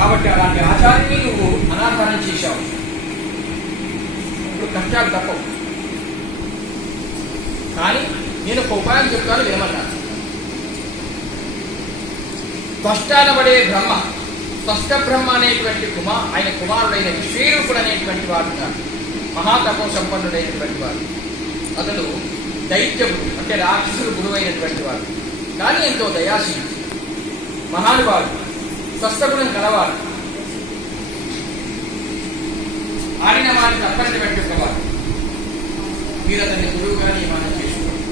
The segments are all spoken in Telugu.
కాబట్టి అలాంటి ఆచార్యుని నువ్వు అనాధారం చేశావు. ఇప్పుడు కష్టాలు తప్పవు. కానీ నేను ఒక ఉపాయం చెప్తాను ఏమన్నా స్పష్టాన పడే బ్రహ్మ స్పష్ట బ్రహ్మ అనేటువంటి కుమార్ ఆయన కుమారుడైన విశ్వేరూపుడు అనేటువంటి వాడు మహాతపో సంపన్నుడైనటువంటి వాడు. అతడు దైత్యము అంటే రాక్షసుడు గురువైనటువంటి వాడు. కానీ ఎంతో దయాశీలు మహానుభావుడు. స్వస్థగుణం కలవాడు ఆడిన వారిని తప్పనిటువంటి ఒకవాడు మీరు అతన్ని గురువుగా నియమనం చేసుకోండి.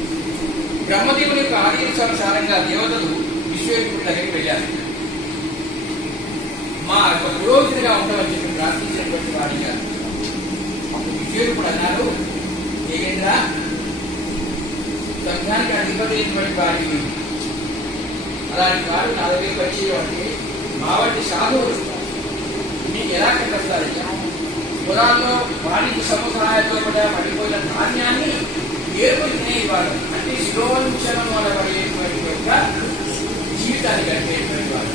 బ్రహ్మదేవుని యొక్క ఆదేశానుసారంగా దేవతలు విశ్వేశ్వరుడి దగ్గరికి వెళ్ళారు. మా యొక్క పురోహితుడిగా ఉండవని చెప్పి ప్రార్థించినటువంటి వారు అడిగారు అప్పుడు విశ్వేశ్వరుడు అన్నారు దేవేంద్ర సంఘానికి అధిపతి వారి అలాంటి వారు నా దగ్గరికి వచ్చేవాడికి కాబట్టి సాధువు మీకు ఎలా కట్టేస్తారయ్యా పొలాల్లో వాణిజ్య సముదాయాలతో కూడా పడిపోయిన ధాన్యాన్ని ఏరుకుని తినేవాడు అంటే శిరోవంశనం వల్ల పడేటువంటి యొక్క జీవితాన్ని గడిపేటువంటి వాడు.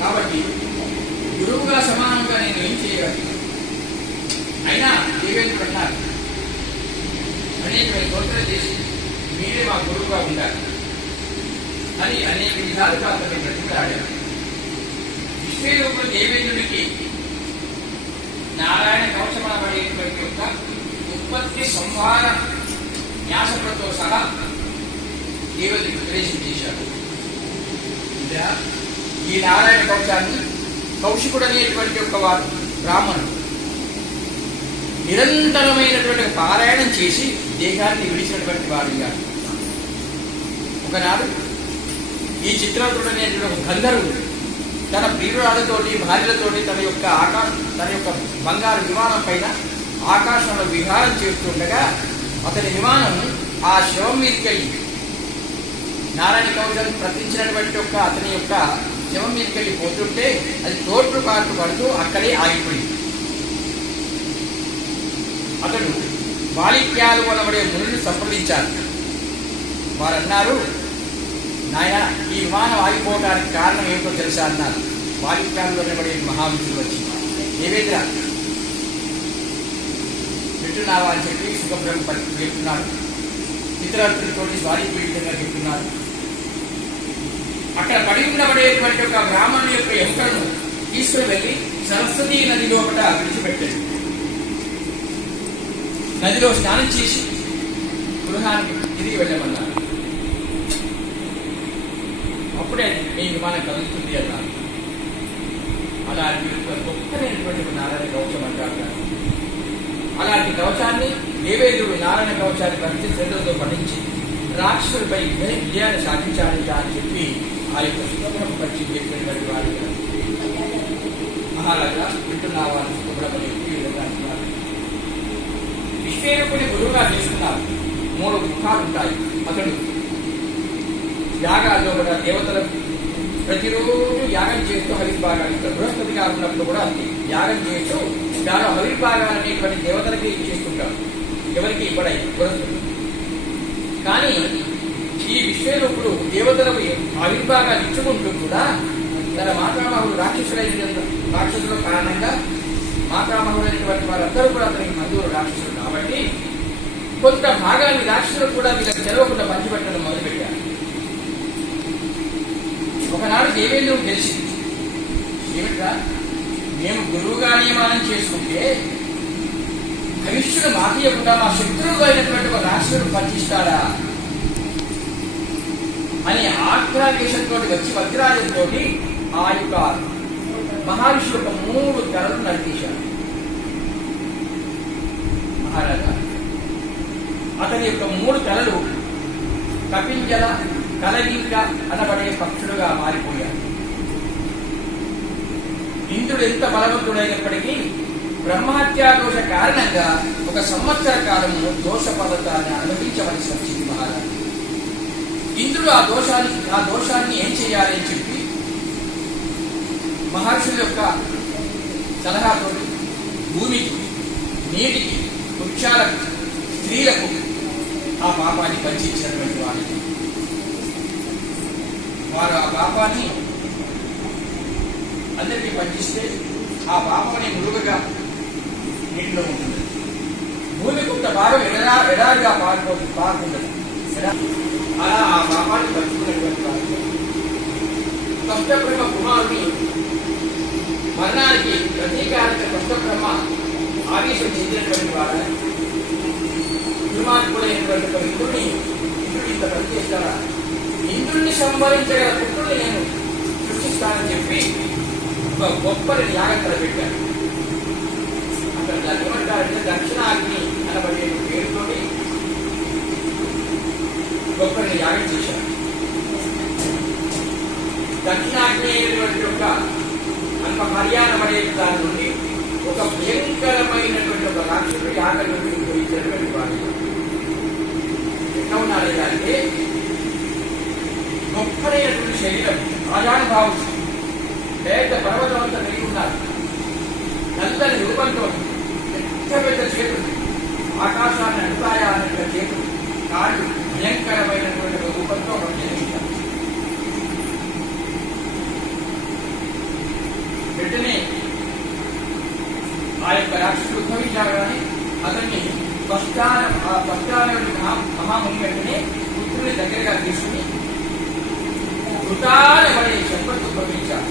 కాబట్టి గురువుగా సమానంగా నేను ఏం చేయగలను? అయినా దేవేంద్రుడు అన్నారు అనేకమైన కోరికలు చేసి మీరే మా గురువుగా ఉండాలి. అని అనేక విధాలుగా అతన్ని బ్రతిమలాడారు విశ్వరూపుడు దేవేంద్రుడికి నారాయణ కవచమనబడేటువంటి యొక్క ఉత్పత్తి సంహార న్యాసములతో సహా దేవతకి ఉపదేశం చేశాడు ఈ నారాయణ కవచాన్ని కౌశికుడు అనేటువంటి ఒక వారు బ్రాహ్మణుడు నిరంతరమైనటువంటి పారాయణం చేసి దేహాన్ని విడిచినటువంటి వాడుగా ఒకనాడు ఈ చిత్రతుడు అనేటువంటి ఒక గంధర్వుడు. తన ప్రియురాలతోటి భార్యలతోటి తన యొక్క ఆకాశ తన యొక్క బంగారు విమానం పైన ఆకాశంలో విహారం చేస్తుండగా అతని విమానం ఆ శవం మీదకి వెళ్ళి నారాయణ కవచం ప్రతించినటువంటి యొక్క అతని యొక్క శవం మీదకి వెళ్ళి పోతుంటే అది తోట్లు పాటు పడుతూ అక్కడే ఆగిపోయింది. అతడు బాలిక్యాలు అనబడే మునులు సంప్రదించారు. వారన్నారు నాయన ఈ విమానం ఆగిపోవడానికి కారణం ఏమిటో తెలుసా అన్నారు. బాలిక్యాలు అనబడే మహావిష్ణువు వచ్చి. దేవేంద్ర పెట్టున్నావా అని చెప్పి సుఖభ్రం పరికి చెప్తున్నాడు చిత్రార్థులతో స్వారీకి విధంగా చెప్తున్నారు. అక్కడ పడి ఉండబడేటువంటి ఒక బ్రాహ్మణుని యొక్క ఎముకలను తీసుకుని వెళ్ళి సరస్వతి నది లోపల విడిచిపెట్టాడు. నదిలో స్నానం చేసి గృహానికి తిరిగి వెళ్ళమన్నారు. అప్పుడే మీ విమానం కలుగుతుంది అన్నారు. అలాంటి ఒక గొప్పనైనటువంటి నారాయణ కవచం అంటారు అలాంటి కవచాన్ని దేవేంద్రుడు నారాయణ కవచాన్ని భక్తి శ్రద్ధలతో పఠించి రాక్షసుడిపై విజయాన్ని సాధించాలంట అని చెప్పి ఆ యొక్క సుబ్రహ్మణ్యం పరిచి చెప్పినటువంటి వారు మహారాజా వింటున్నావా అని సుబ్రహ్మణ్యం చెప్పి అంటున్నారు. విశ్వేరుకుని గురువుగా చేసుకున్నారు మూడు ముఖాలు ఉంటాయి అతడు యాగాల్లో కూడా దేవతలకు ప్రతిరోజు యాగం చేస్తూ హరిభాగాలు ఇక్కడ బృహస్పతిగా ఉన్నప్పుడు కూడా యాగం చేస్తూ దాని హరిభాగాలు అనేటువంటి దేవతలకి ఇచ్చేస్తుంటారు. ఎవరికి ఇవ్వడాయి బృహస్పతి. కానీ ఈ విశ్వరూపుడు దేవతలకు ఆవిర్భాగాలు ఇచ్చుకుంటూ కూడా తన మాతామహుడు రాక్షసులైన రాక్షసుల కారణంగా మాతామహుడైనటువంటి వారందరూ కూడా అతనికి మందువులు రాక్షసులు కాబట్టి కొంత భాగాన్ని రాక్షసులు కూడా వీళ్ళకి తెలవకుండా పంచిపెట్టడం మొదలుపెట్టారు. ఒకనాడు దేవేంద్రుడు తెలిసింది ఏమిట్రా? మేము గురువుగా నియమానం చేసుకుంటే భవిష్యుడు మాకేయకుండా మా శత్రువుగా అయినటువంటి ఒక రాక్షసుడు పంచిస్తాడా అని ఆగ్రాకేశంతో వచ్చి వజ్రాజంతో ఆ యొక్క మహర్షి యొక్క మూడు తెరలు నడిపేశాడు మహారాజా అతని యొక్క మూడు తెరలు కపింజల కలగింక అనబడే పక్షుడుగా మారిపోయాడు ఇంద్రుడు ఎంత బలవంతుడైనప్పటికీ బ్రహ్మహత్యా దోష కారణంగా ఒక సంవత్సర కాలము దోష పర్వతాన్ని అనుభవించవలసి వచ్చింది మహారాజు. ఇంద్రుడు ఆ దోషాన్ని ఆ దోషాన్ని ఏం చేయాలి అని చెప్పి మహర్షుల యొక్క సలహాతో భూమికి నీటికి వృక్షాలకు స్త్రీలకు ఆ పాపాన్ని పరిచించినటువంటి వాడికి મારો આ બાપાની અંદરની પચીસ છે આ બાપાની મૃગા એટલો ભૂમિકુંડ બારો એડા એડારગા પાર્કો પાર્કુંડ આ બાપાની પચીસ ಕಷ್ಟಕ್ರಮ ಕುಮಾರಿ ಮರ್ನಾರಿಗೆ ಪ್ರತೀಕಾರಕ್ಕೆ ಕಷ್ಟಕ್ರಮ ಆದೇಶಿಸಿದ್ದಾರೆ ತಿರುಮಾರ್ಪುಳ ಎನ್ನುವಂಥ ಕವಿ ಕುರುಣಿ ಪ್ರತ್ಯೇಕ దుర్మార్గుడైనటువంటి ఒక ఇంద్రుడిని సంహరించగల పుత్రుడిని నేను సృష్టిస్తానని చెప్పి ఒక గొప్పని యాగం తలపెట్టాను అక్కడ దాన్ని ఏమంటారంటే దక్షిణాగ్ని అనబడే పేరుతోటి గొప్పని యాగం చేశారు దక్షిణాగ్నేయుడి యొక్క అన్న మర్యాదపడే దాని నుండి ఒక భయంకరమైనటువంటి ఒక రాక్షసుడు యాగం నుండి ఉద్భవించినటువంటి వాడు ఎట్లా ఉన్నాడు అంటే గొప్పనైనటువంటి శరీరం రాజానుభావం పెద్ద పర్వతం అంతా కలిగి ఉన్నారు. నల్లని రూపంతో పెద్ద పెద్ద చేతులు. ఆకాశాన్ని అంతాయా అన్నట్ల చేతులు. కాళ్ళు భయంకరమైనటువంటి రూపంతో ఒక వెంటనే ఆ యొక్క రాక్షసుడు ఉద్భవించారు కానీ అతన్ని పష్టాన ఆ పష్టాన మహాముని వెంటనే పుత్రుని దగ్గరగా తీసుకుని కృతాలబడే చెప్పట్లు ఉద్భవించాడు